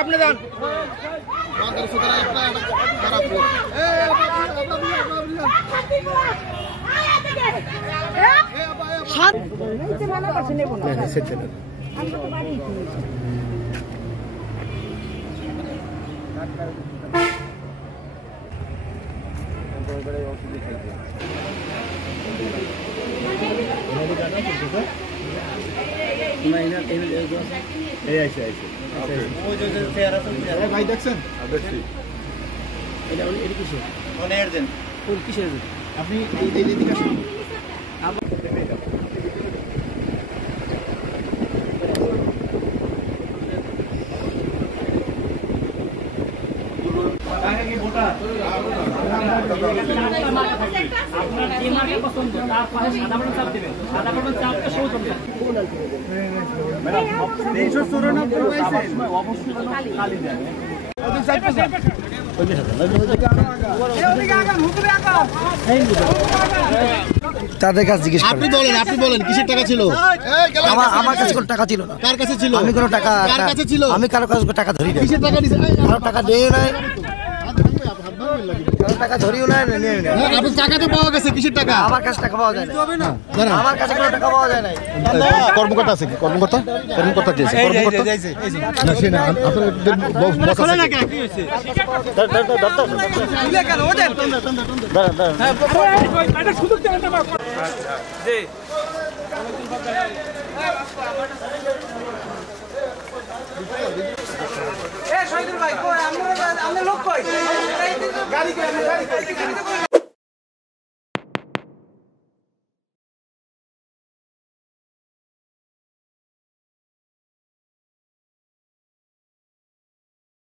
আপনি যান ভাই দেখছেন আপনি আপনার যে মার্কে পছন্দ তার পাশে সাদা বাটন চাপ দিবেন, সাদা বাটন চাপতে সহজ হবে। ম্যাডাম 394 পাইছেন অবশ্যই খালি দেন। তাদের কাছে জিজ্ঞেস আপনি বলেন কিসের টাকা ছিল? আমার কাছে কোনো টাকা ছিল না। কার কাছে ছিল? আমি কোনো টাকা কার কাছে ছিল? আমি কারো কাছে টাকা ধরি না। কিসের টাকা দিছেন? কারো টাকা দেই নাই, কারো টাকা ধরিও নাই, নিয়ে নাই। আপনি টাকা তো পাওয়া গেছে, কিসের টাকা? আমার কাছে টাকা পাওয়া যায় না। আমার কাছে কোনো টাকা পাওয়া যায় নাই। কর্মকর্তা আছে কি? কর্মকর্তা কি আছে? কর্মকর্তা না, সে না, আপনাদের বস আছে না? কি হইছে? কেন ওদের এটা সুযোগ দেন না। জি এ শহীদুল ভাই কই আমরা লোক কই গাড়ি